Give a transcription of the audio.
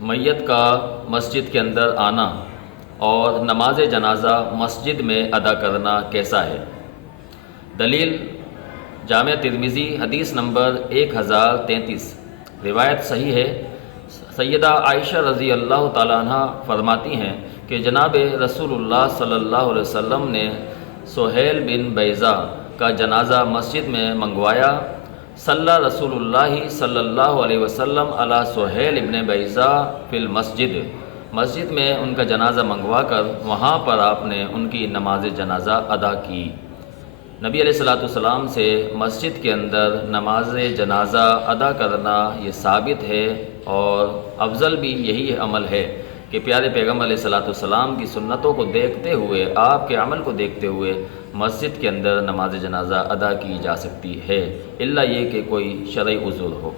میت کا مسجد کے اندر آنا اور نماز جنازہ مسجد میں ادا کرنا کیسا ہے؟ دلیل جامع ترمذی حدیث نمبر 1033، روایت صحیح ہے۔ سیدہ عائشہ رضی اللہ تعالیٰ عنہ فرماتی ہیں کہ جناب رسول اللہ صلی اللہ علیہ وسلم نے سہیل بن بیضہ کا جنازہ مسجد میں منگوایا۔ صلی رسول اللہ صلی اللہ علیہ وسلم علی سہیل بن بیضہ فی المسجد، مسجد میں ان کا جنازہ منگوا کر وہاں پر آپ نے ان کی نماز جنازہ ادا کی۔ نبی علیہ السلام سے مسجد کے اندر نماز جنازہ ادا کرنا یہ ثابت ہے، اور افضل بھی یہی عمل ہے کہ پیارے پیغمبر علیہ السلام کی سنتوں کو دیکھتے ہوئے، آپ کے عمل کو دیکھتے ہوئے مسجد کے اندر نماز جنازہ ادا کی جا سکتی ہے، الا یہ کہ کوئی شرعی عذر ہو۔